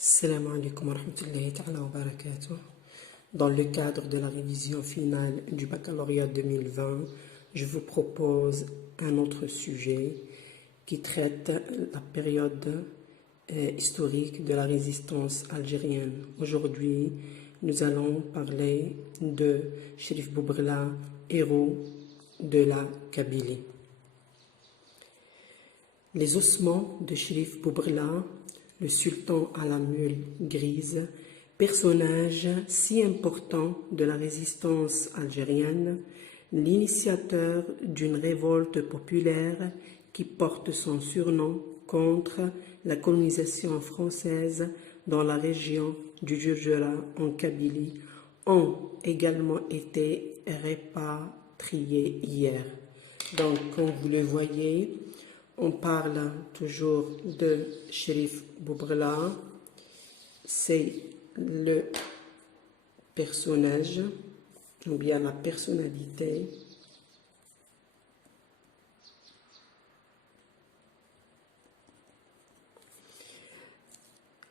Assalamu alaikum wa rahmatullahi ta'ala wa barakatuh. Dans le cadre de la révision finale du baccalauréat 2020, je vous propose un autre sujet qui traite la période historique de la résistance algérienne. Aujourd'hui, nous allons parler de Cherif Boubrela, héros de la Kabylie. Les ossements de Cherif Boubrela, le sultan à la mule grise, personnage si important de la résistance algérienne, l'initiateur d'une révolte populaire qui porte son surnom contre la colonisation française dans la région du Djoudjera en Kabylie, ont également été répatriés hier. Donc, comme vous le voyez, on parle toujours de Cherif Boubrela, c'est le personnage, ou bien la personnalité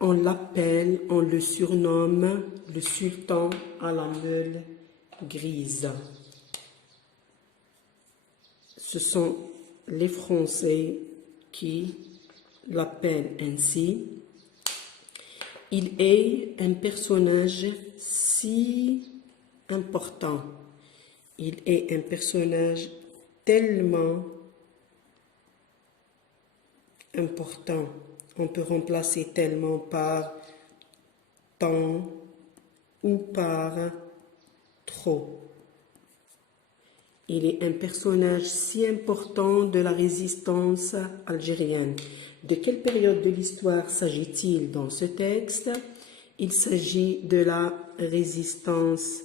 on l'appelle, on le surnomme le sultan à la meule grise. Ce sont les Français qui l'appellent ainsi. Il est un personnage si important. Il est un personnage tellement important. On peut remplacer tellement par tant ou par trop. Il est un personnage si important de la résistance algérienne. De quelle période de l'histoire s'agit-il dans ce texte? Il s'agit de la résistance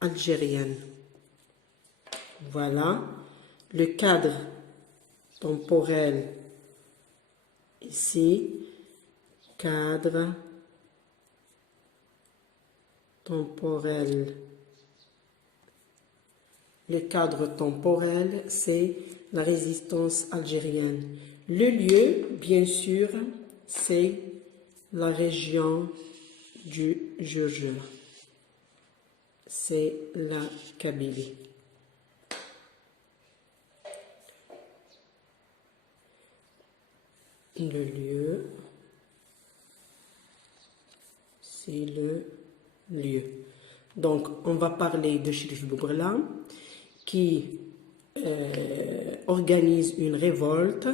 algérienne. Voilà le cadre temporel ici, cadre temporel. Le cadre temporel, c'est la résistance algérienne. Le lieu, bien sûr, c'est la région du Djoudjera. C'est la Kabylie. Le lieu, c'est le lieu. Donc, on va parler de Cherif Boubrela qui organise une révolte,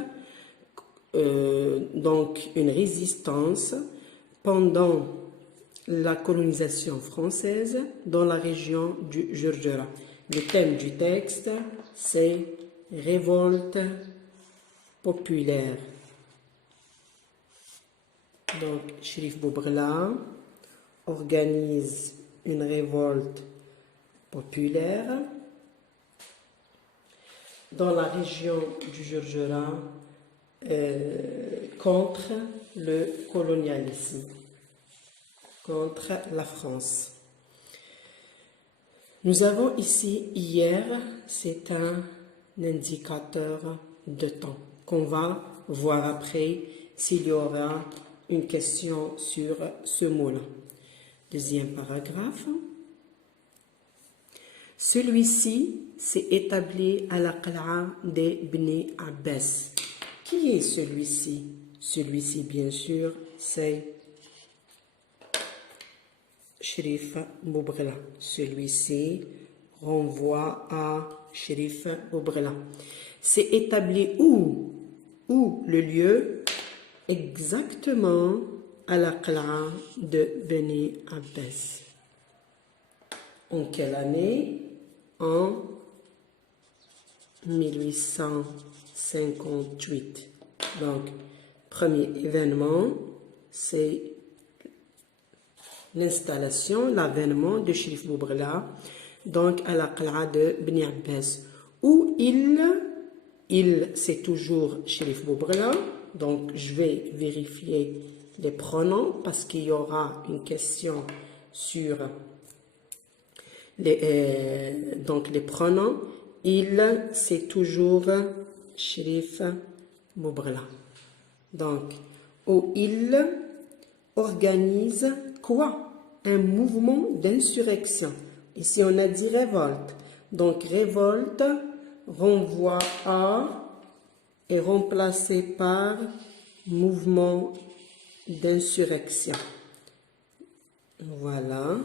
donc une résistance pendant la colonisation française dans la région du Djoudjera. Le thème du texte, c'est révolte populaire. Donc, Cherif Boubrela organise une révolte populaire dans la région du Djoudjera contre le colonialisme, contre la France. Nous avons ici hier, c'est un indicateur de temps qu'on va voir après s'il y aura une question sur ce mot-là. Deuxième paragraphe. Celui-ci s'est établi à la Qala'a des Bni Abbas. Qui est celui-ci? Celui-ci, bien sûr, c'est Cherif Boubrela. Celui-ci renvoie à Cherif Boubrela. C'est établi où? Où le lieu? Exactement à la Qala'a de Bni Abbas. En quelle année? En 1858. Donc, premier événement, c'est l'installation, l'avènement de Cherif Boubrela, donc à la Qala'a de Bni Abbas, où c'est toujours Cherif Boubrela. Donc, je vais vérifier les pronoms parce qu'il y aura une question sur donc les pronoms. Il, c'est toujours Cherif Boubrela. Donc, au il, organise quoi? Un mouvement d'insurrection. Ici, on a dit révolte. Donc, révolte renvoie à est remplacé par mouvement d'insurrection. Voilà,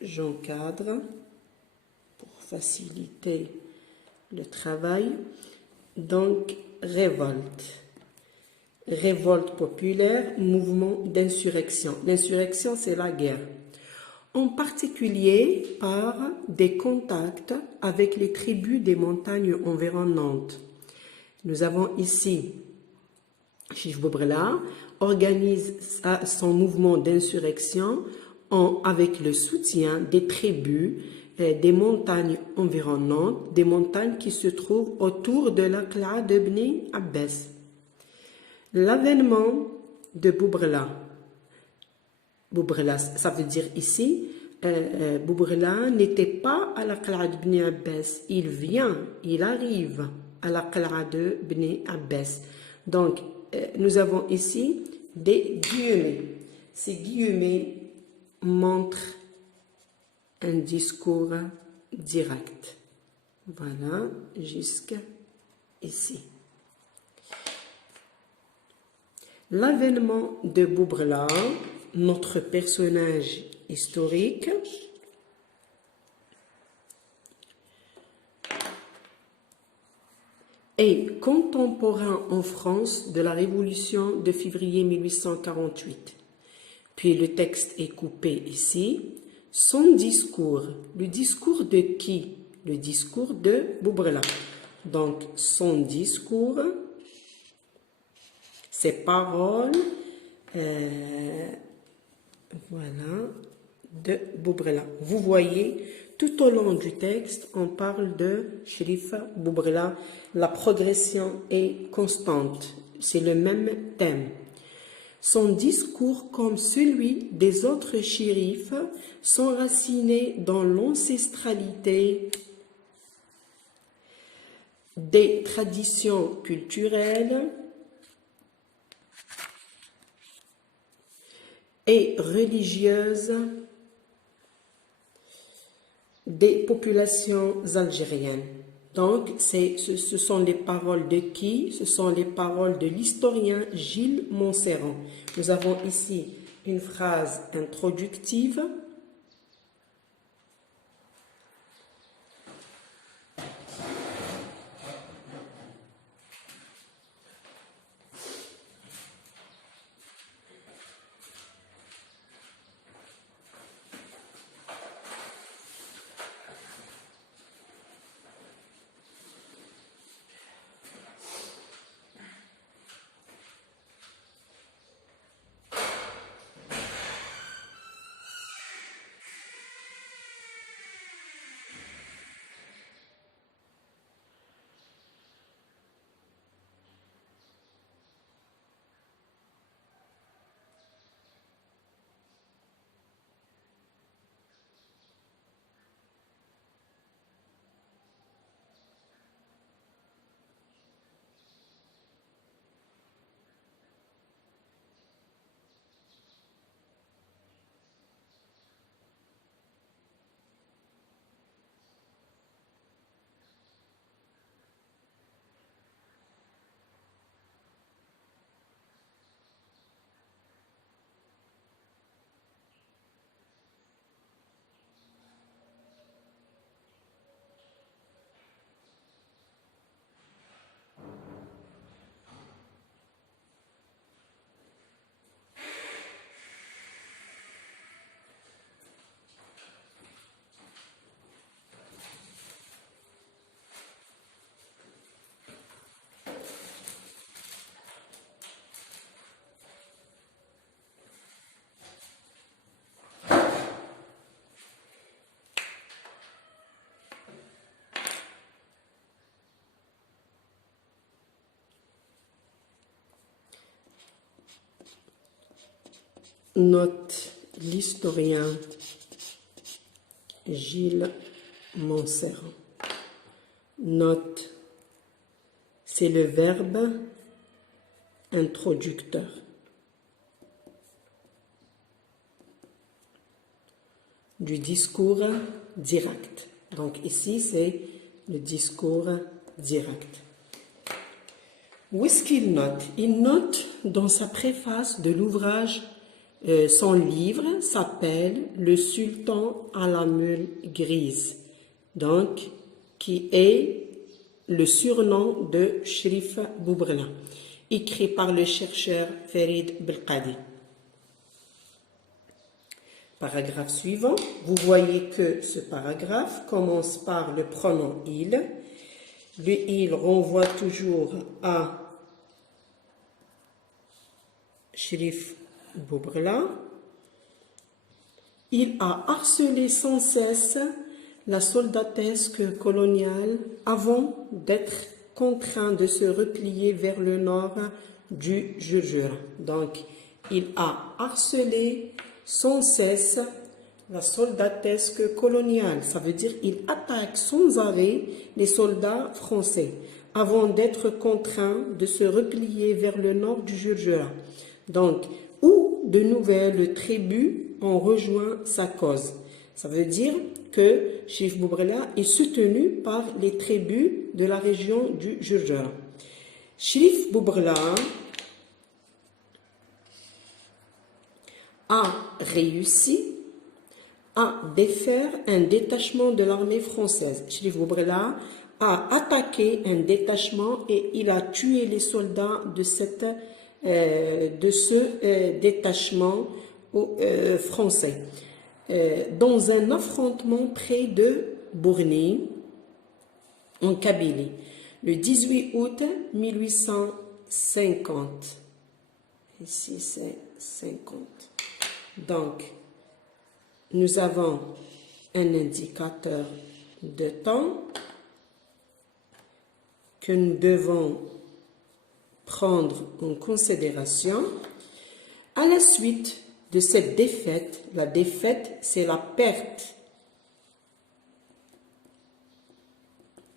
j'encadre pour faciliter le travail. Donc, révolte. Révolte populaire, mouvement d'insurrection. L'insurrection, c'est la guerre. En particulier par des contacts avec les tribus des montagnes environnantes. Nous avons ici, Chérif Boubrela organise son mouvement d'insurrection avec le soutien des tribus des montagnes environnantes, des montagnes qui se trouvent autour de la Qala de Bni Abbas. L'avènement de Boubrela, ça veut dire ici, Boubrela n'était pas à la Qala de Bni Abbas, il arrive à la Qala de Bni Abbas. Donc, nous avons ici des guillemets. Ces guillemets montrent un discours direct. Voilà, jusqu'à ici. L'avènement de Boubrela, notre personnage historique, est contemporain en France de la Révolution de février 1848. Puis le texte est coupé ici. Son discours, le discours de qui? Le discours de Boubrela. Donc son discours, ses paroles, voilà, de Boubrela. Vous voyez, tout au long du texte, on parle de Chérif Boubrela. La progression est constante. C'est le même thème. Son discours, comme celui des autres chérifs, sont racinés dans l'ancestralité des traditions culturelles et religieuses des populations algériennes. Donc, ce sont les paroles de qui? Ce sont les paroles de l'historien Gilles Montserrand. Nous avons ici une phrase introductive. Note l'historien Gilles Montserrand. Note, c'est le verbe introducteur. du discours direct. Donc ici, c'est le discours direct. Où est-ce qu'il note? Il note dans sa préface de l'ouvrage, son livre s'appelle « Le sultan à la mule grise », donc qui est le surnom de Cherif Boubrlin, écrit par le chercheur Farid Belkadi. Paragraphe suivant, vous voyez que ce paragraphe commence par le pronom « il ». Le « il » renvoie toujours à Cherif Boubrlin. Il a harcelé sans cesse la soldatesque coloniale avant d'être contraint de se replier vers le nord du Jurjura. Donc, il a harcelé sans cesse la soldatesque coloniale. Ça veut dire qu'il attaque sans arrêt les soldats français avant d'être contraint de se replier vers le nord du Jurjura. Donc, où de nouvelles tribus ont rejoint sa cause. Ça veut dire que Cherif Boubrlin est soutenu par les tribus de la région du Jurjura. Cherif Boubrlin a réussi à défaire un détachement de l'armée française. Cherif Boubrlin a attaqué un détachement et il a tué les soldats de ce détachement français dans un affrontement près de Bourny, en Kabylie, le 18 août 1850. Ici, c'est 50. Donc, nous avons un indicateur de temps que nous devons prendre en considération. À la suite de cette défaite, la défaite, c'est la perte.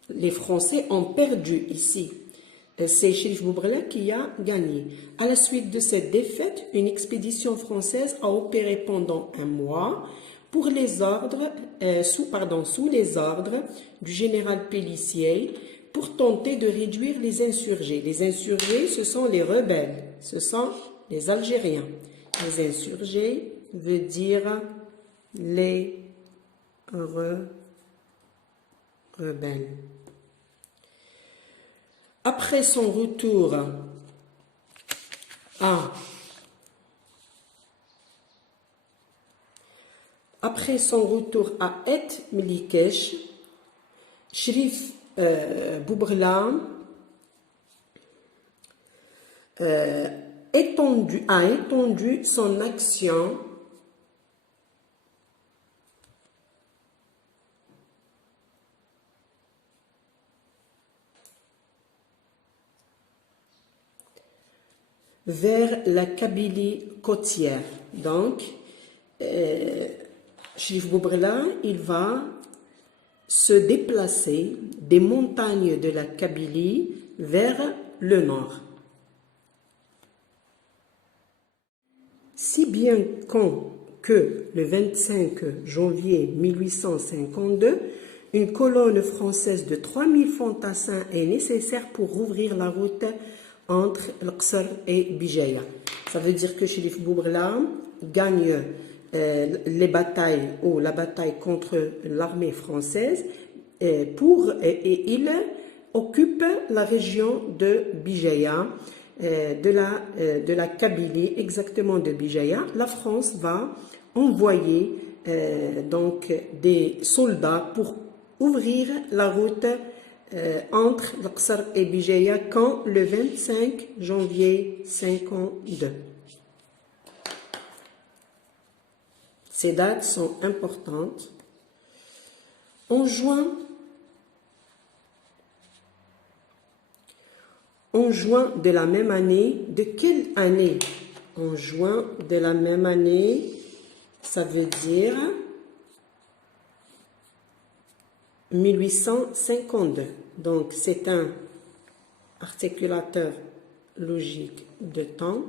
Les Français ont perdu ici. C'est Cherif Boubrlin qui a gagné. À la suite de cette défaite, une expédition française a opéré pendant un mois pour les ordres, sous les ordres du général Pélissier pour tenter de réduire les insurgés. Les insurgés, ce sont les rebelles, ce sont les Algériens. Les insurgés veut dire les rebelles. Après son retour à Et Melikesh, Cherif Boubrlin a étendu son action vers la Kabylie côtière. Donc, Cherif Boubrlin, il va se déplacer des montagnes de la Kabylie vers le nord. Si bien que le 25 janvier 1852, une colonne française de 3000 fantassins est nécessaire pour rouvrir la route entre Luxor et Bijaya. Ça veut dire que Cherif Boubrlin gagne les batailles ou la bataille contre l'armée française et il occupe la région de Bijaya, de la Kabylie, exactement de Bijaya. La France va envoyer donc des soldats pour ouvrir la route entre Luxor et Bijaya quand le 25 janvier 52. Ces dates sont importantes. En juin de la même année, de quelle année? En juin de la même année, ça veut dire 1852. Donc, c'est un articulateur logique de temps.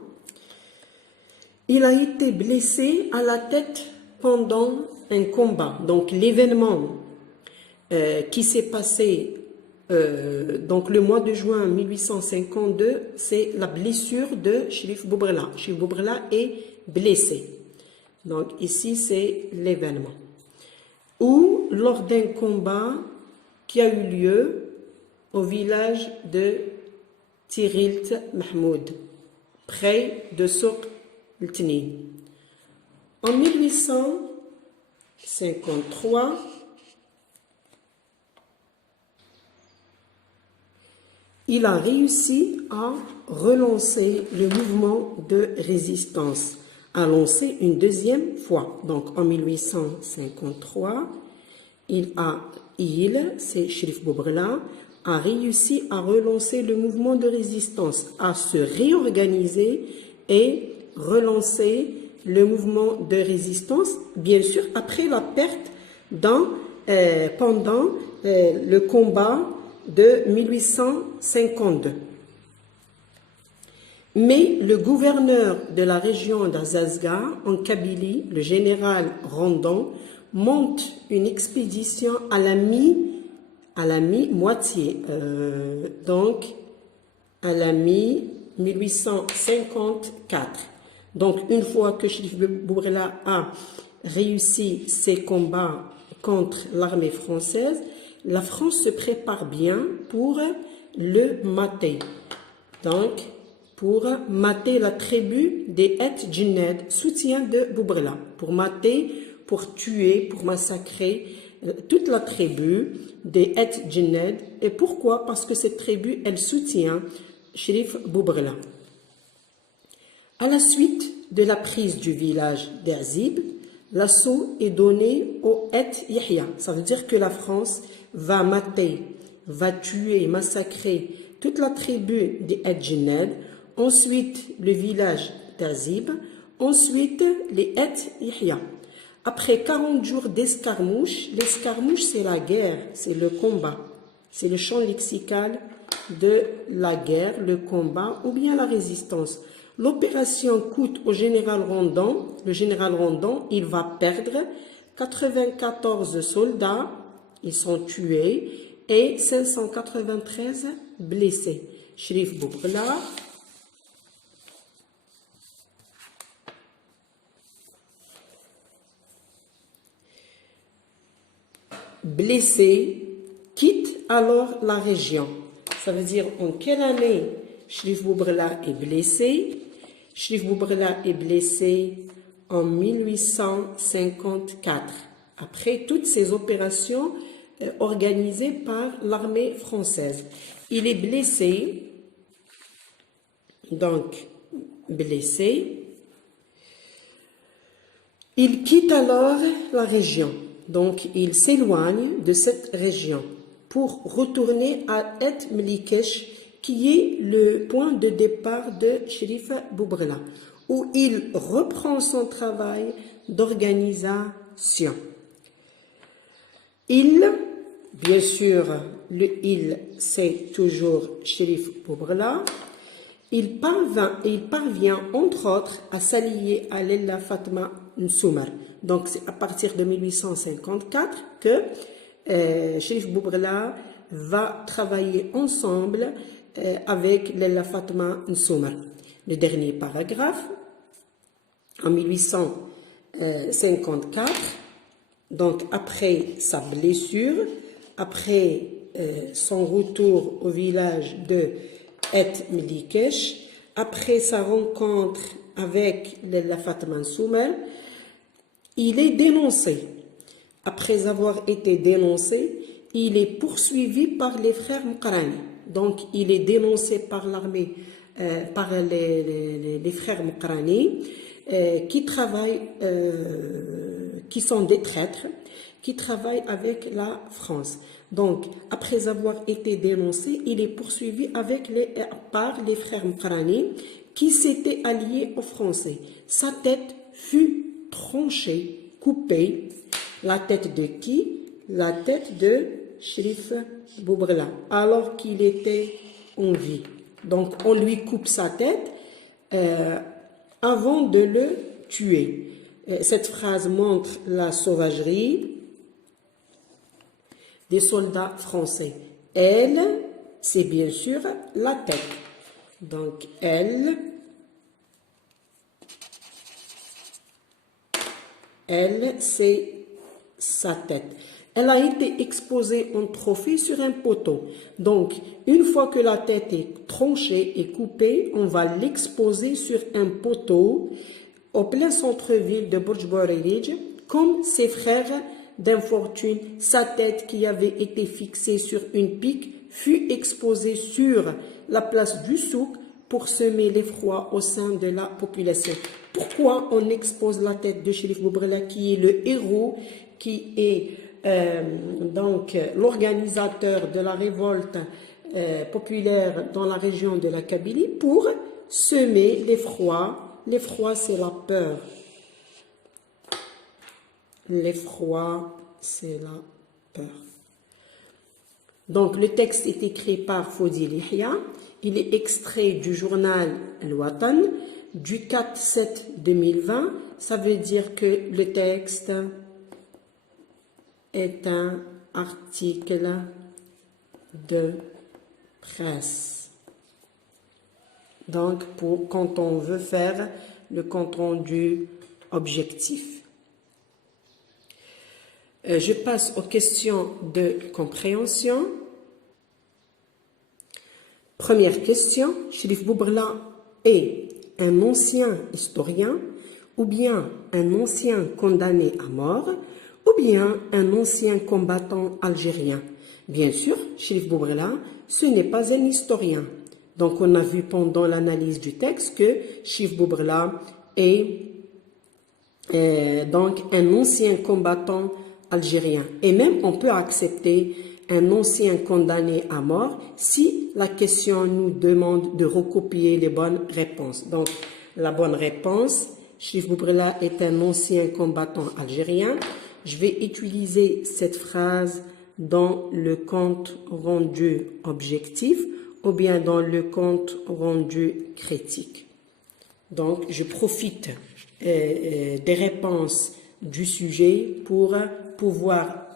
Il a été blessé à la tête pendant un combat. Donc l'événement qui s'est passé donc le mois de juin 1852, c'est la blessure de Cherif Boubrela. Cherif Boubrela est blessé. Donc ici, c'est l'événement. Ou lors d'un combat qui a eu lieu au village de Tirilt Mahmoud, près de Souq el-Tnin. En 1853, il a réussi à relancer le mouvement de résistance, à lancer une deuxième fois. Donc en 1853, c'est Cherif Boubrela, a réussi à relancer le mouvement de résistance, à se réorganiser et relancer le mouvement de résistance, bien sûr, après la perte pendant le combat de 1852. Mais le gouverneur de la région d'Azazga, en Kabylie, le général Randon, monte une expédition à la mi-moitié, donc à la mi-1854. Donc une fois que Cherif Boubrela a réussi ses combats contre l'armée française, la France se prépare bien pour le mater. Donc, pour mater la tribu des Et Djinned, soutien de Boubrela. Pour mater, pour tuer, pour massacrer toute la tribu des Et Djinned. Et pourquoi? Parce que cette tribu, elle soutient Cherif Boubrela. À la suite de la prise du village d'Erzib, l'assaut est donné au Et Yahya. Ça veut dire que la France va mater, va tuer, massacrer toute la tribu des Et Djinned, ensuite le village d'Azib, ensuite les Et Yahya. Après 40 jours d'escarmouche, l'escarmouche c'est la guerre, c'est le combat, c'est le champ lexical de la guerre, le combat ou bien la résistance. L'opération coûte au général Randon, le général Randon, il va perdre 94 soldats, ils sont tués, et 593 blessés. Cherif Boubrela blessé, quitte alors la région. Ça veut dire en quelle année Cherif Boubrela est blessé? Cherif Boubrela est blessé en 1854, après toutes ces opérations organisées par l'armée française. Il est blessé, donc blessé. Il quitte alors la région, donc il s'éloigne de cette région pour retourner à Et Mlikesh, qui est le point de départ de Cherif Boubrela, où il reprend son travail d'organisation. Bien sûr, c'est toujours Cherif Boubrela. Il parvient entre autres à s'allier à Lella Fatma Nsoumar. Donc c'est à partir de 1854 que Cherif Boubrela va travailler ensemble avec Lella Fatma Nsoumar. Le dernier paragraphe, en 1854, donc après sa blessure, après son retour au village de Et Mlikesh, après sa rencontre avec Lella Fatma Nsoumar, il est dénoncé. Après avoir été dénoncé, il est poursuivi par les frères Mqrani. Donc, il est dénoncé par l'armée, par les frères Mqrani, qui sont des traîtres, qui travaillent avec la France. Donc, après avoir été dénoncé, il est poursuivi par les frères Mqrani, qui s'étaient alliés aux Français. Sa tête fut tranchée, coupée. La tête de qui? La tête de Cherif Boubrela, alors qu'il était en vie. Donc, on lui coupe sa tête avant de le tuer. Cette phrase montre la sauvagerie des soldats français. Elle, c'est bien sûr la tête. Donc, elle, c'est sa tête. Elle a été exposée en trophée sur un poteau. Donc, une fois que la tête est tranchée et coupée, on va l'exposer sur un poteau au plein centre-ville de Burj Bourguiba, comme ses frères d'infortune. Sa tête qui avait été fixée sur une pique fut exposée sur la place du souk pour semer l'effroi au sein de la population. Pourquoi on expose la tête de Cherif Boubrela, qui est le héros, qui est donc l'organisateur de la révolte populaire dans la région de la Kabylie, pour semer l'effroi. L'effroi, c'est la peur. L'effroi, c'est la peur. Donc, le texte est écrit par Fodil Yahya. Il est extrait du journal Al-Watan du 4/7/2020. Ça veut dire que le texte est un article de presse. Donc, quand on veut faire le compte rendu objectif. Je passe aux questions de compréhension. Première question, Cherif Boubrela est un ancien historien, ou bien un ancien condamné à mort, ou bien un ancien combattant algérien. Bien sûr, Cherif Boubrela, ce n'est pas un historien. Donc, on a vu pendant l'analyse du texte que Cherif Boubrela est donc un ancien combattant algérien. Et même, on peut accepter un ancien condamné à mort si la question nous demande de recopier les bonnes réponses. Donc, la bonne réponse, Cherif Boubrela est un ancien combattant algérien. Je vais utiliser cette phrase dans le compte rendu objectif ou bien dans le compte rendu critique. Donc, je profite des réponses du sujet pour pouvoir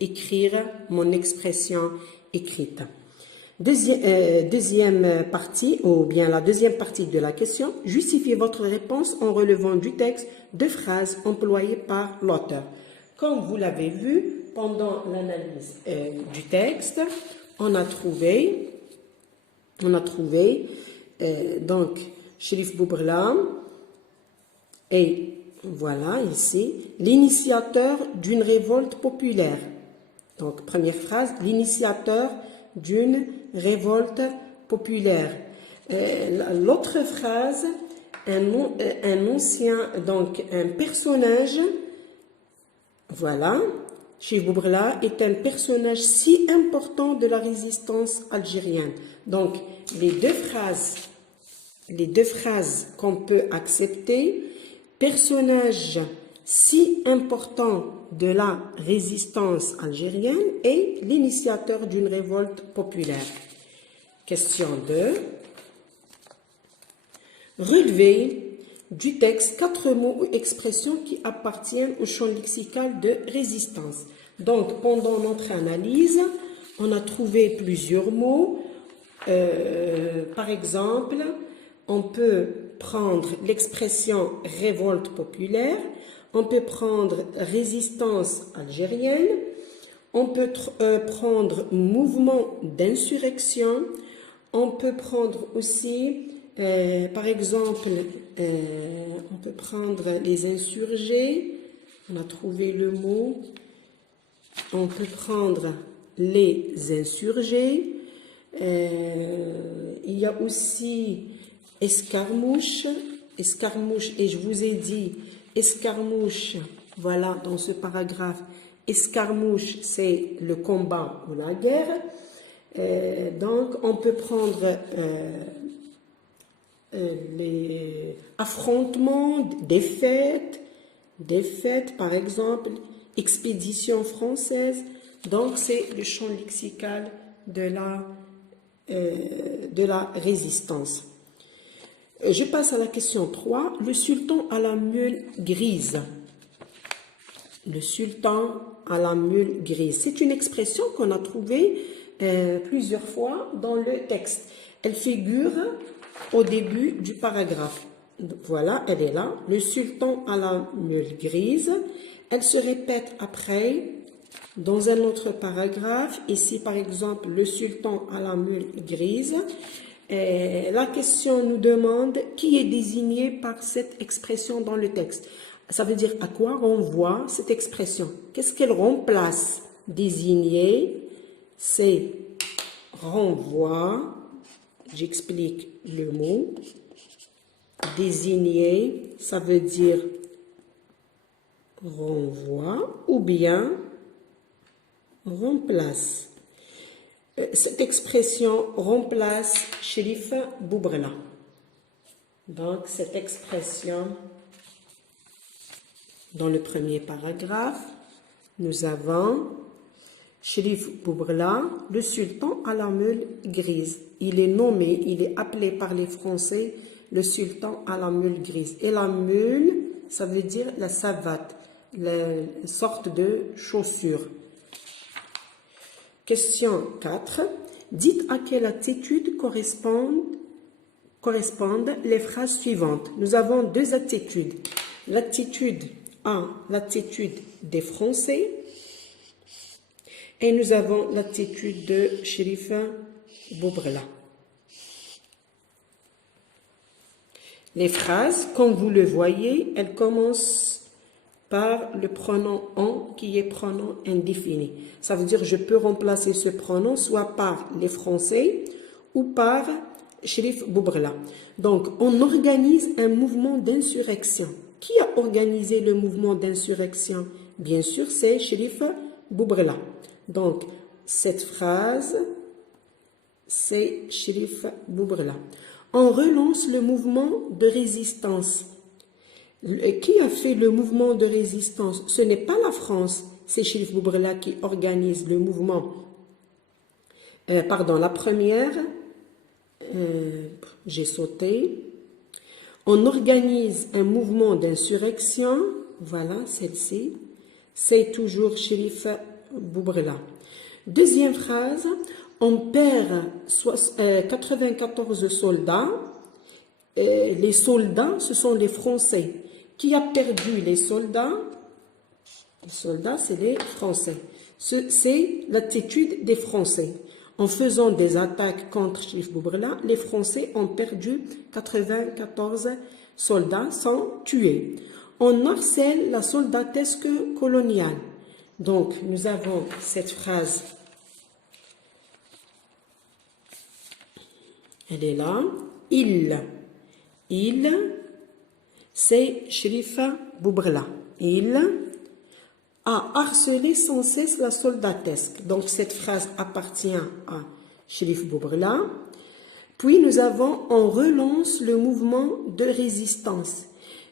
écrire mon expression écrite. Deuxième partie, ou bien la deuxième partie de la question, justifiez votre réponse en relevant du texte deux phrases employées par l'auteur. Comme vous l'avez vu pendant l'analyse du texte, on a trouvé donc Cherif Boubrela et voilà ici l'initiateur d'une révolte populaire. Donc première phrase, l'initiateur d'une révolte populaire. L'autre phrase, un ancien, donc un personnage, voilà, Cherif Boubrela est un personnage si important de la résistance algérienne. Donc les deux phrases qu'on peut accepter, personnage si important de la résistance algérienne et l'initiateur d'une révolte populaire. Question 2. Relevez du texte 4 mots ou expressions qui appartiennent au champ lexical de résistance. Donc, pendant notre analyse, on a trouvé plusieurs mots. Par exemple, on peut prendre l'expression révolte populaire, on peut prendre résistance algérienne, on peut prendre mouvement d'insurrection, on peut prendre aussi, par exemple, on peut prendre les insurgés, on a trouvé le mot, on peut prendre les insurgés, il y a aussi escarmouche, et je vous ai dit escarmouche, voilà dans ce paragraphe, escarmouche c'est le combat ou la guerre, donc on peut prendre les affrontements, défaites par exemple, expédition française, donc c'est le champ lexical de la résistance. Je passe à la question 3. Le sultan à la mule grise. Le sultan à la mule grise. C'est une expression qu'on a trouvée plusieurs fois dans le texte. Elle figure au début du paragraphe. Voilà, elle est là. Le sultan à la mule grise. Elle se répète après dans un autre paragraphe. Ici, par exemple, le sultan à la mule grise. La question nous demande qui est désigné par cette expression dans le texte. Ça veut dire à quoi renvoie cette expression? Qu'est-ce qu'elle remplace? Désigné, c'est renvoi. J'explique le mot. Désigné, ça veut dire renvoi ou bien remplace. Cette expression remplace Cherif Boubrela. Donc, cette expression, dans le premier paragraphe, nous avons Cherif Boubrela, le sultan à la mule grise. Il est nommé, il est appelé par les Français le sultan à la mule grise. Et la mule, ça veut dire la savate, la sorte de chaussure. Question 4. Dites à quelle attitude correspondent les phrases suivantes. Nous avons deux attitudes. L'attitude A, l'attitude des Français. Et nous avons l'attitude de Cherif Boubrela. Les phrases, comme vous le voyez, elles commencent par le pronom en qui est pronom indéfini. Ça veut dire je peux remplacer ce pronom soit par les Français ou par Cherif Boubrela. Donc, on organise un mouvement d'insurrection. Qui a organisé le mouvement d'insurrection? Bien sûr, c'est Cherif Boubrela. Donc, cette phrase, c'est Cherif Boubrela. On relance le mouvement de résistance. Qui a fait le mouvement de résistance? Ce n'est pas la France, c'est Cherif Boubrela qui organise le mouvement. La première, j'ai sauté. On organise un mouvement d'insurrection, voilà celle-ci, c'est toujours Cherif Boubrela. Deuxième phrase, on perd 94 soldats. Les soldats, ce sont les Français. Qui a perdu les soldats? Les soldats, c'est les Français. C'est l'attitude des Français. En faisant des attaques contre Cherif Boubrela, les Français ont perdu 94 soldats sans tuer. On harcèle la soldatesque coloniale. Donc, nous avons cette phrase. Elle est là. Il, c'est Cherif Boubrela. Il a harcelé sans cesse la soldatesque. Donc, cette phrase appartient à Cherif Boubrela. Puis, nous avons on relance le mouvement de résistance.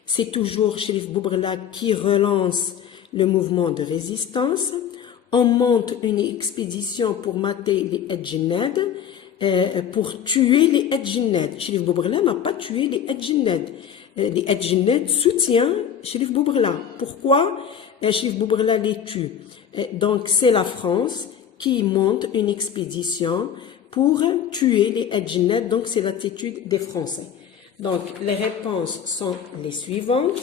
C'est toujours Cherif Boubrela qui relance le mouvement de résistance. On monte une expédition pour mater les Edjinned, pour tuer les Edjinned. Cherif Boubrela n'a pas tué les Edjinned. Les Edjinned soutiennent Cherif Boubrela. Pourquoi Cherif Boubrela les tue? Donc, c'est la France qui monte une expédition pour tuer les Edjinned. Donc, c'est l'attitude des Français. Donc, les réponses sont les suivantes.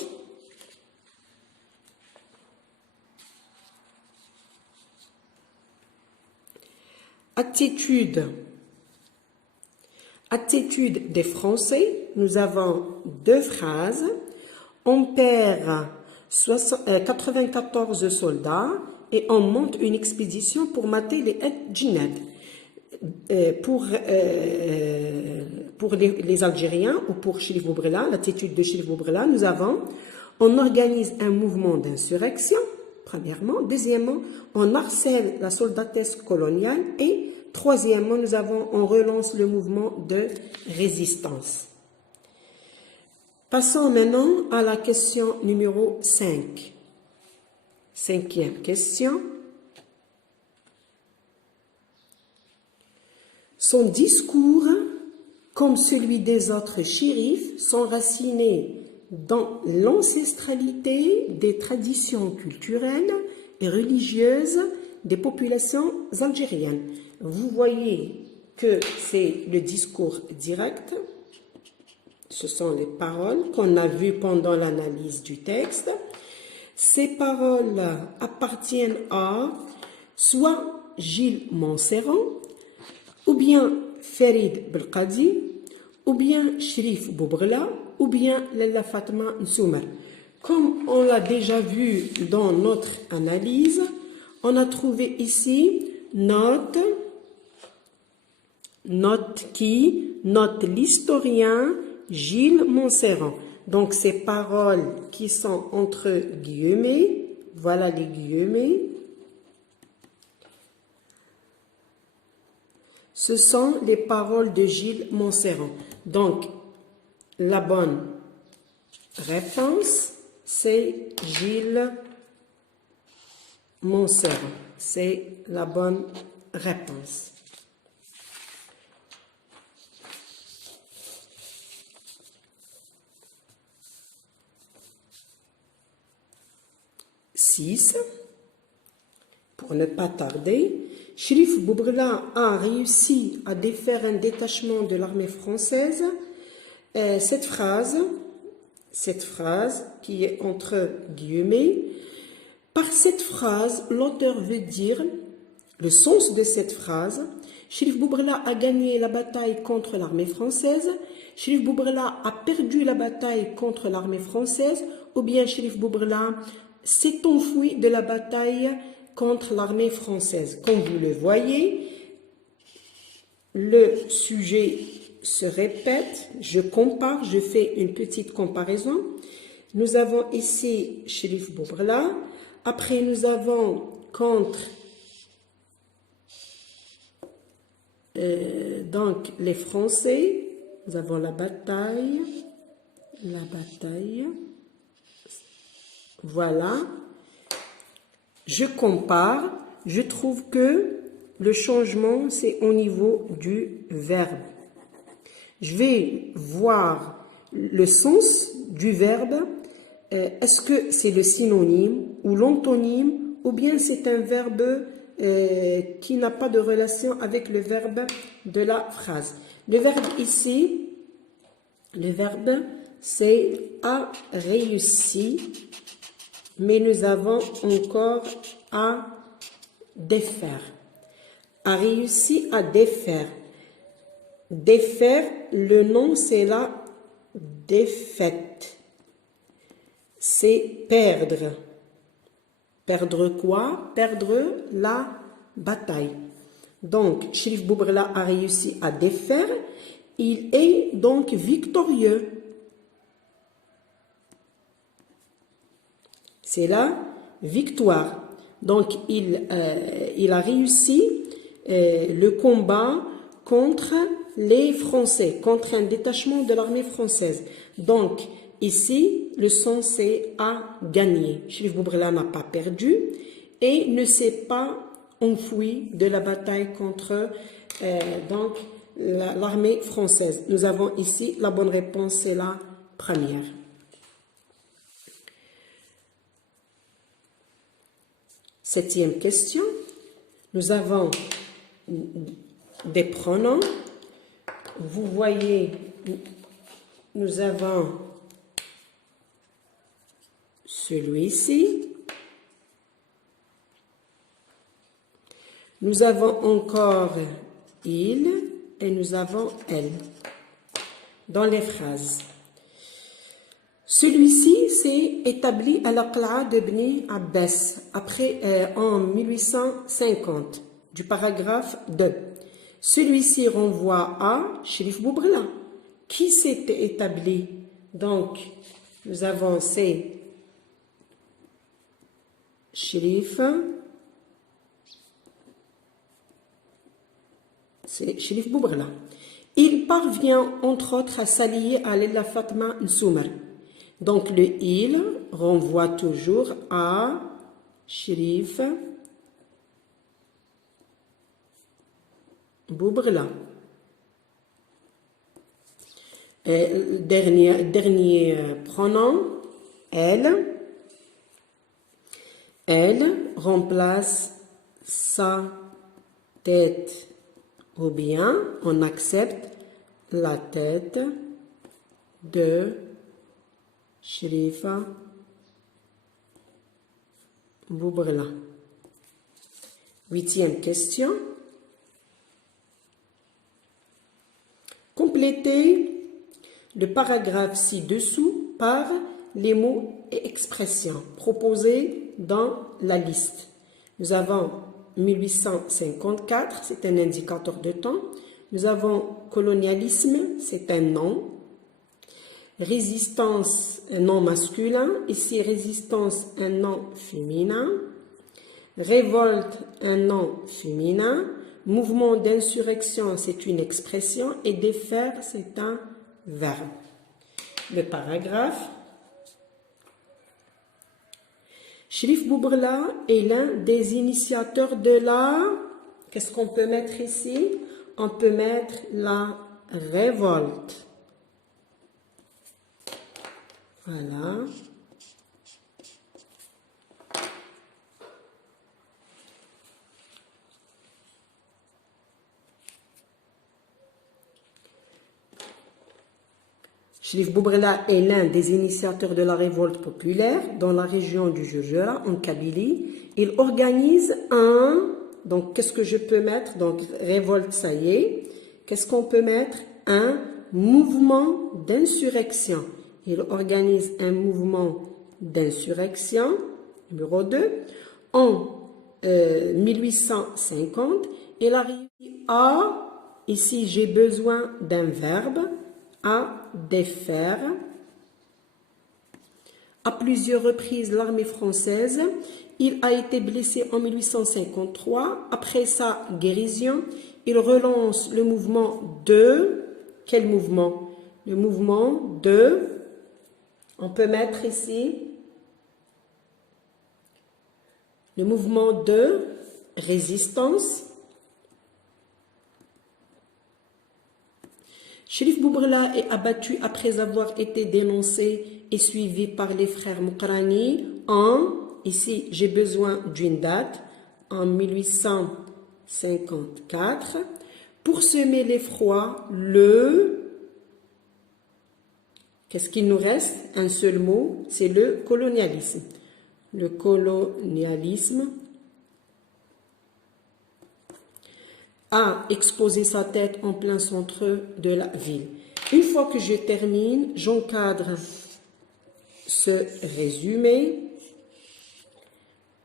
Attitude des Français, nous avons deux phrases. On perd 94 soldats et on monte une expédition pour mater les Edjinned. Pour les Algériens ou pour Cherif Boubrela, l'attitude de Cherif Boubrela, nous avons on organise un mouvement d'insurrection, premièrement. Deuxièmement, on harcèle la soldatesque coloniale. Et troisièmement, on relance le mouvement de résistance. Passons maintenant à la question numéro 5. Cinquième question. Son discours comme celui des autres shérifs, s'enraciner dans l'ancestralité des traditions culturelles et religieuses des populations algériennes. Vous voyez que c'est le discours direct, ce sont les paroles qu'on a vues pendant l'analyse du texte. Ces paroles appartiennent à soit Gilles Montserrat, ou bien Farid Belkadi, ou bien Cherif Boubrla, ou bien Lalla Fatma Nsoumer. Comme on l'a déjà vu dans notre analyse, on a trouvé ici note l'historien Gilles Montserrat. Donc ces paroles qui sont entre guillemets, voilà les guillemets, ce sont les paroles de Gilles Montserrat. Donc la bonne réponse, c'est Gilles Montserrat. C'est la bonne réponse. Pour ne pas tarder, Cherif Boubrla a réussi à défaire un détachement de l'armée française. Cette phrase qui est entre guillemets, par cette phrase, l'auteur veut dire, le sens de cette phrase, Cherif Boubrla a gagné la bataille contre l'armée française, Cherif Boubrla a perdu la bataille contre l'armée française, ou bien Cherif Boubrla s'est enfui de la bataille contre l'armée française. Comme vous le voyez, le sujet se répète, je compare, je fais une petite comparaison. Nous avons ici Cherif Boubrla, après nous avons contre donc les Français, nous avons la bataille, voilà. Je compare, je trouve que le changement, c'est au niveau du verbe. Je vais voir le sens du verbe. Est-ce que c'est le synonyme ou l'antonyme, ou bien c'est un verbe qui n'a pas de relation avec le verbe de la phrase. Le verbe ici, le verbe, c'est a réussi. Mais nous avons encore à défaire. A réussi à défaire. Défaire, le nom c'est la défaite. C'est perdre. Perdre quoi? Perdre la bataille. Donc, Cherif Boubrla a réussi à défaire. Il est donc victorieux. C'est la victoire. Donc, il a réussi le combat contre les Français, contre un détachement de l'armée française. Donc, ici, le sens c'est a gagné. Cherif Boubrla n'a pas perdu et ne s'est pas enfoui de la bataille contre donc l'armée française. Nous avons ici, la bonne réponse, c'est la première. Septième question, nous avons des pronoms. Vous voyez, nous avons celui-ci. Nous avons encore il et nous avons elle dans les phrases. Celui-ci s'est établi à la Qala de Bni Abbas en 1850 du paragraphe 2. Celui-ci renvoie à Cherif Boubrla qui s'est établi. Donc, nous avons c'est Cherif Boubrla. Il parvient entre autres à s'allier à Lalla Fatma Nsoumer. Donc le il renvoie toujours à Cherif Boubrla. Dernier pronom, elle. Elle remplace sa tête ou bien on accepte la tête de Shrifa Boubrla. 8e question. Complétez le paragraphe ci-dessous par les mots et expressions proposés dans la liste. Nous avons 1854, c'est un indicateur de temps. Nous avons colonialisme, c'est un nom. Résistance, un nom masculin. Ici, résistance, un nom féminin. Révolte, un nom féminin. Mouvement d'insurrection, c'est une expression. Et défaire, c'est un verbe. Le paragraphe. Cherif Boubrla est l'un des initiateurs de la... Qu'est-ce qu'on peut mettre ici? On peut mettre la révolte. Voilà. Cherif Boubrla est l'un des initiateurs de la révolte populaire dans la région du Guéguéra, en Kabylie. Il organise un... Donc, qu'est-ce que je peux mettre? Donc, révolte, ça y est. Qu'est-ce qu'on peut mettre? Un mouvement d'insurrection. Il organise un mouvement d'insurrection, numéro 2, en 1850. Il arrive à, ici j'ai besoin d'un verbe, à défaire. À plusieurs reprises, l'armée française, il a été blessé en 1853. Après sa guérison, il relance le mouvement de... Quel mouvement? Le mouvement de... On peut mettre ici le mouvement de résistance. Cherif Boubrla est abattu après avoir été dénoncé et suivi par les frères Mokrani en, ici j'ai besoin d'une date, en 1854. Pour semer l'effroi, qu'est-ce qu'il nous reste? Un seul mot, c'est le colonialisme. Le colonialisme a exposé sa tête en plein centre de la ville. Une fois que je termine, j'encadre ce résumé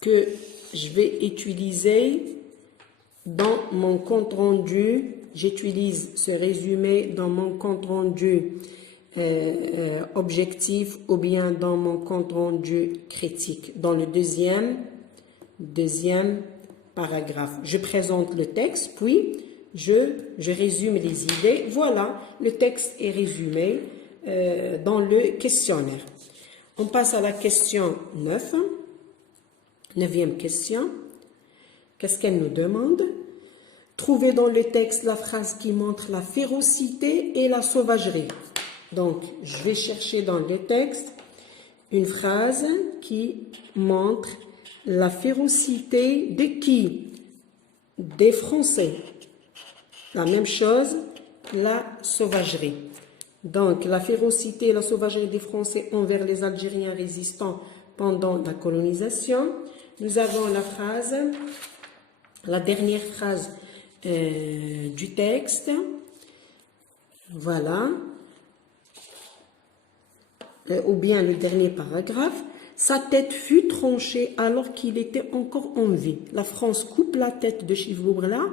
que je vais utiliser dans mon compte rendu. J'utilise ce résumé dans mon compte rendu objectif ou bien dans mon compte rendu critique. Dans le deuxième paragraphe, je présente le texte, puis je résume les idées. Voilà, le texte est résumé dans le questionnaire. On passe à la question 9. 9e question. Qu'est-ce qu'elle nous demande? Trouvez dans le texte la phrase qui montre la férocité et la sauvagerie. Donc, je vais chercher dans le texte une phrase qui montre la férocité de qui? Des Français. La même chose, la sauvagerie. Donc, la férocité et la sauvagerie des Français envers les Algériens résistants pendant la colonisation. Nous avons la phrase, la dernière phrase du texte. Voilà. Ou bien le dernier paragraphe. Sa tête fut tranchée alors qu'il était encore en vie. La France coupe la tête de Cherif Boubrla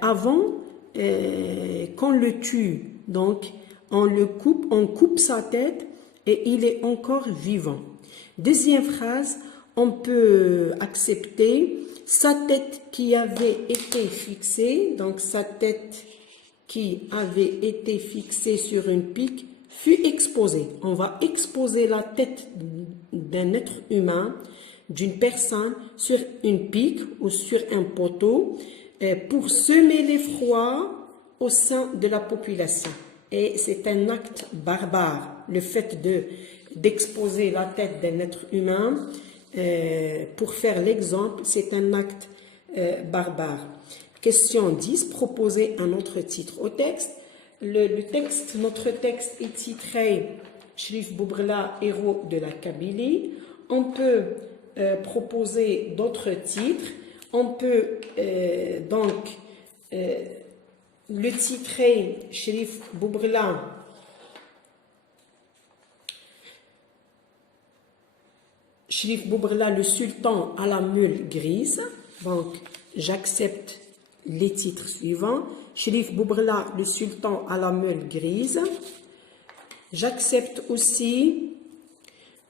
avant qu'on le tue. Donc, on coupe sa tête et il est encore vivant. Deuxième phrase, on peut accepter sa tête qui avait été fixée, donc sa tête qui avait été fixée sur une pique fut exposée. On va exposer la tête d'un être humain, d'une personne, sur une pique ou sur un poteau pour semer l'effroi au sein de la population. et c'est un acte barbare. Le fait d'exposer la tête d'un être humain pour faire l'exemple, c'est un acte barbare. Question 10, proposer un autre titre au texte. Notre texte est titré Cherif Boubrela, héros de la Kabylie. On peut proposer d'autres titres. On peut donc le titrer Cherif Boubrela le sultan à la mule grise. Donc, j'accepte les titres suivants. Cherif Boubrela, le sultan à la meule grise. J'accepte aussi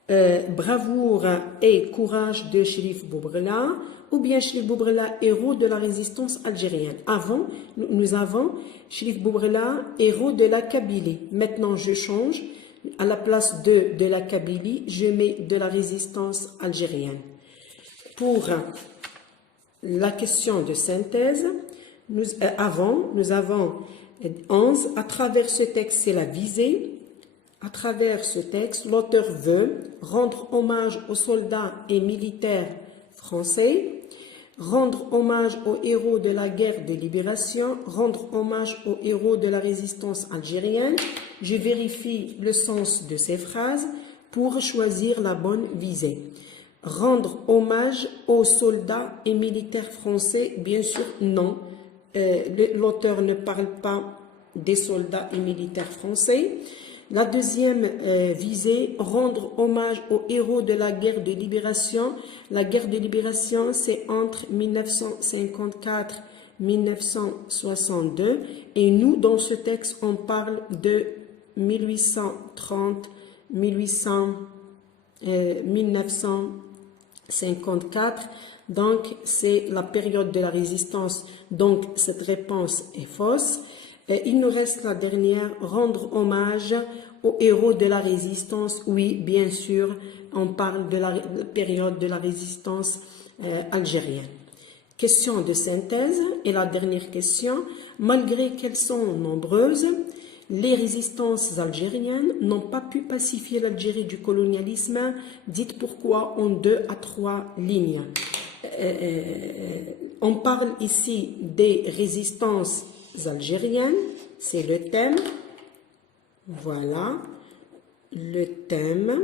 bravoure et courage de Cherif Boubrela, ou bien Cherif Boubrela, héros de la résistance algérienne. Avant, nous avons Cherif Boubrela, héros de la Kabylie. Maintenant, je change. À la place de la Kabylie, je mets de la résistance algérienne. Pour la question de synthèse, nous avons 11. À travers ce texte, c'est la visée. À travers ce texte, l'auteur veut rendre hommage aux soldats et militaires français, rendre hommage aux héros de la guerre de libération, rendre hommage aux héros de la résistance algérienne. Je vérifie le sens de ces phrases pour choisir la bonne visée. Rendre hommage aux soldats et militaires français, bien sûr, non. L'auteur ne parle pas des soldats et militaires français. La deuxième visée, rendre hommage aux héros de la guerre de libération. La guerre de libération, c'est entre 1954 et 1962. Et nous, dans ce texte, on parle de 1954. Donc, c'est la période de la résistance. Donc, cette réponse est fausse. Il nous reste la dernière, rendre hommage aux héros de la résistance. Oui, bien sûr, on parle de la période de la résistance algérienne. Question de synthèse et la dernière question. Malgré qu'elles sont nombreuses, les résistances algériennes n'ont pas pu pacifier l'Algérie du colonialisme. Dites pourquoi en 2 à 3 lignes. On parle ici des résistances algériennes, c'est le thème. Voilà, le thème.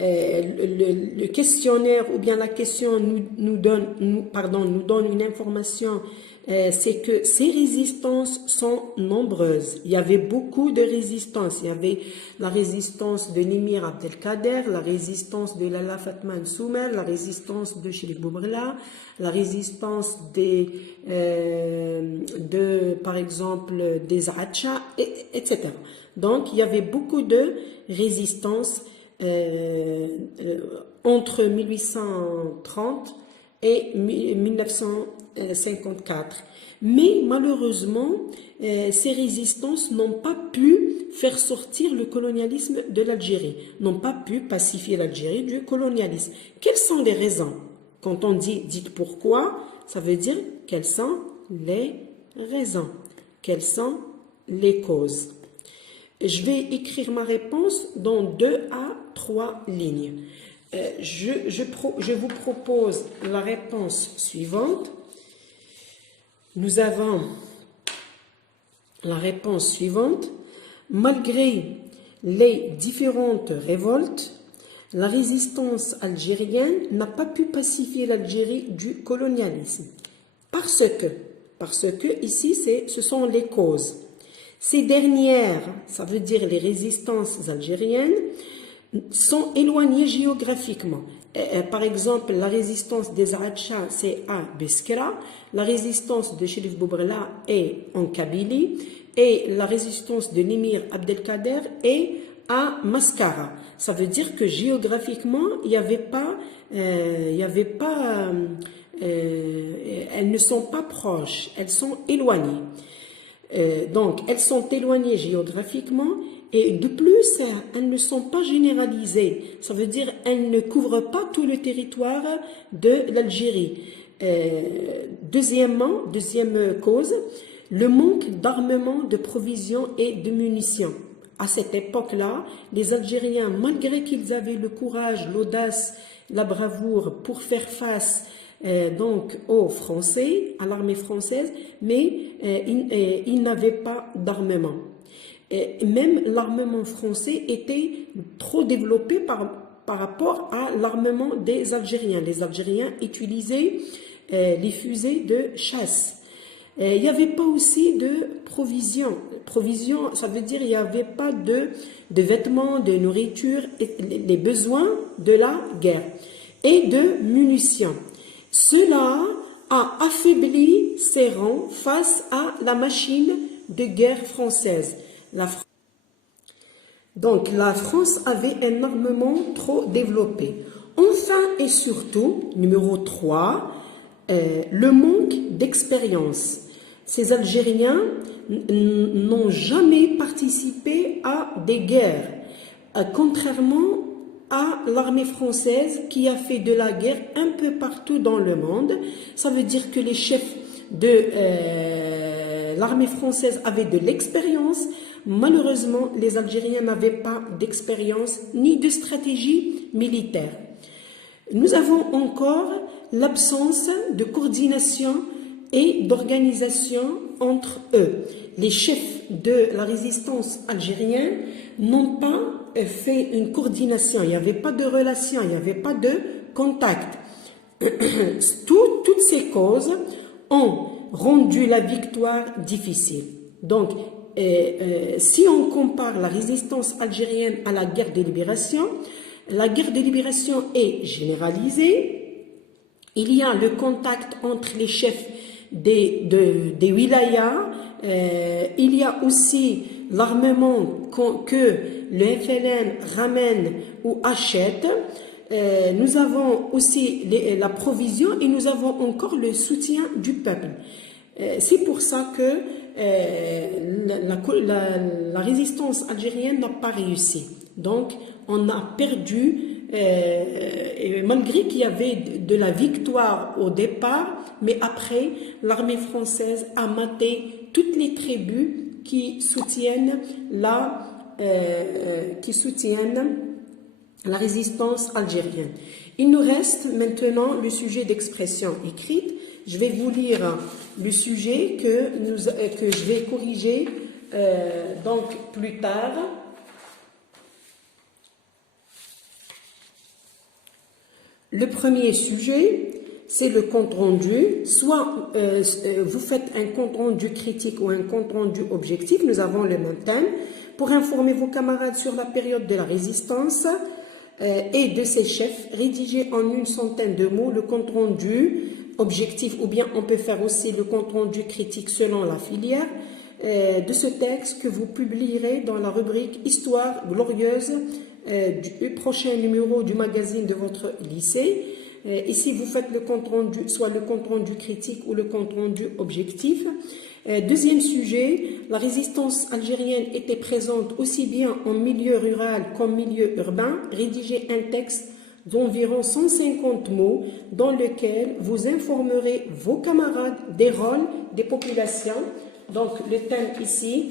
Le questionnaire ou bien la question nous donne une information, c'est que ces résistances sont nombreuses. Il y avait beaucoup de résistances. Il y avait la résistance de l'émir Abdelkader, la résistance de Lala Fatma Soumer, la résistance de Cherif Boubrela, la résistance par exemple, des Acha, etc. Donc, il y avait beaucoup de résistances entre 1830 et 1954. Mais malheureusement, ces résistances n'ont pas pu faire sortir le colonialisme de l'Algérie, n'ont pas pu pacifier l'Algérie du colonialisme. Quelles sont les raisons? Quand on dit « dites pourquoi », ça veut dire quelles sont les raisons, quelles sont les causes. Je vais écrire ma réponse dans 2 à 3 lignes. Je vous propose la réponse suivante. Nous avons la réponse suivante. Malgré les différentes révoltes, la résistance algérienne n'a pas pu pacifier l'Algérie du colonialisme. Parce que ici, ce sont les causes. Ces dernières, ça veut dire les résistances algériennes, sont éloignées géographiquement. Par exemple, la résistance des Acha, c'est à Beskra, la résistance de Cherif Boubrela est en Kabylie, et la résistance de l'émir Abdelkader est à Mascara. Ça veut dire que géographiquement, elles ne sont pas proches, elles sont éloignées. Donc, elles sont éloignées géographiquement et de plus, elles ne sont pas généralisées. Ça veut dire qu'elles ne couvrent pas tout le territoire de l'Algérie. Deuxième cause, le manque d'armement, de provisions et de munitions. À cette époque-là, les Algériens, malgré qu'ils avaient le courage, l'audace, la bravoure pour faire face donc aux Français, à l'armée française, mais ils n'avaient pas d'armement. Même l'armement français était trop développé par rapport à l'armement des Algériens. Les Algériens utilisaient les fusées de chasse. Il n'y avait pas aussi de provisions. Provisions, ça veut dire il n'y avait pas de vêtements, de nourriture, les besoins de la guerre et de munitions. Cela a affaibli ses rangs face à la machine de guerre française. Donc la France avait un armement trop développé. Enfin et surtout, numéro 3, le manque d'expérience. Ces Algériens n'ont jamais participé à des guerres, contrairement à l'armée française qui a fait de la guerre un peu partout dans le monde. Ça veut dire que les chefs de l'armée française avaient de l'expérience. Malheureusement, les Algériens n'avaient pas d'expérience ni de stratégie militaire. Nous avons encore l'absence de coordination et d'organisation entre eux. Les chefs de la résistance algérienne n'ont pas fait une coordination, il n'y avait pas de relation, il n'y avait pas de contact. Toutes ces causes ont rendu la victoire difficile. Donc, si on compare la résistance algérienne à la guerre de libération, la guerre de libération est généralisée. Il y a le contact entre les chefs des wilayas. Il y a aussi l'armement que le FLN ramène ou achète. Nous avons aussi la provision et nous avons encore le soutien du peuple. C'est pour ça que la résistance algérienne n'a pas réussi. Donc, on a perdu, malgré qu'il y avait de la victoire au départ, mais après, l'armée française a maté toutes les tribus qui soutiennent la résistance algérienne. Il nous reste maintenant le sujet d'expression écrite. Je vais vous lire le sujet que je vais corriger donc plus tard. Le premier sujet, c'est le compte-rendu. Soit vous faites un compte-rendu critique ou un compte-rendu objectif. Nous avons le même thème. Pour informer vos camarades sur la période de la résistance et de ses chefs, rédigez en une centaine de mots le compte-rendu objectif, ou bien on peut faire aussi le compte-rendu critique selon la filière de ce texte que vous publierez dans la rubrique Histoire glorieuse du prochain numéro du magazine de votre lycée. Ici, vous faites le compte-rendu, soit le compte-rendu critique ou le compte-rendu objectif. Deuxième sujet, la résistance algérienne était présente aussi bien en milieu rural qu'en milieu urbain. Rédigez un texte d'environ 150 mots dans lequel vous informerez vos camarades des rôles des populations. Donc, le thème ici,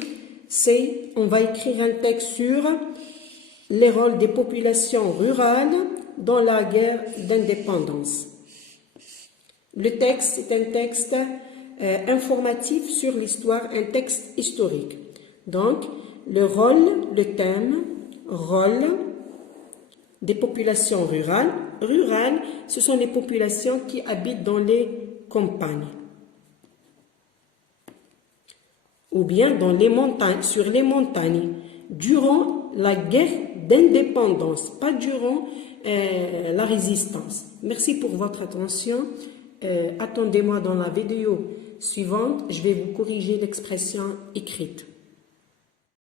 c'est, on va écrire un texte sur les rôles des populations rurales dans la guerre d'indépendance. Le texte est un texte informatif sur l'histoire, un texte historique. Donc, le rôle, le thème, rôle des populations rurales. Rurales, ce sont les populations qui habitent dans les campagnes. Ou bien dans les montagnes, sur les montagnes, durant la guerre d'indépendance, pas durant la résistance. Merci pour votre attention. Attendez-moi dans la vidéo suivante, je vais vous corriger l'expression écrite.